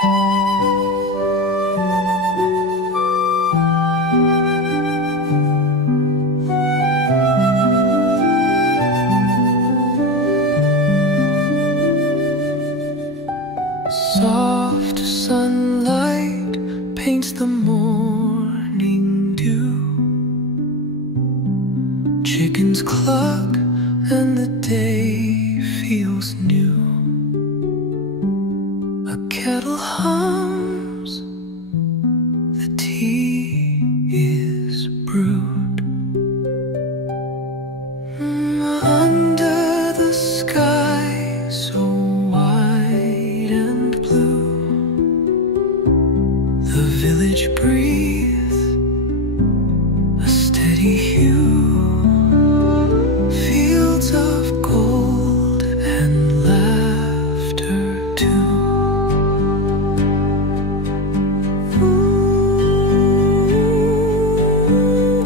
Soft sunlight paints the morning dew. Chickens cluck and the day feels new. A kettle hums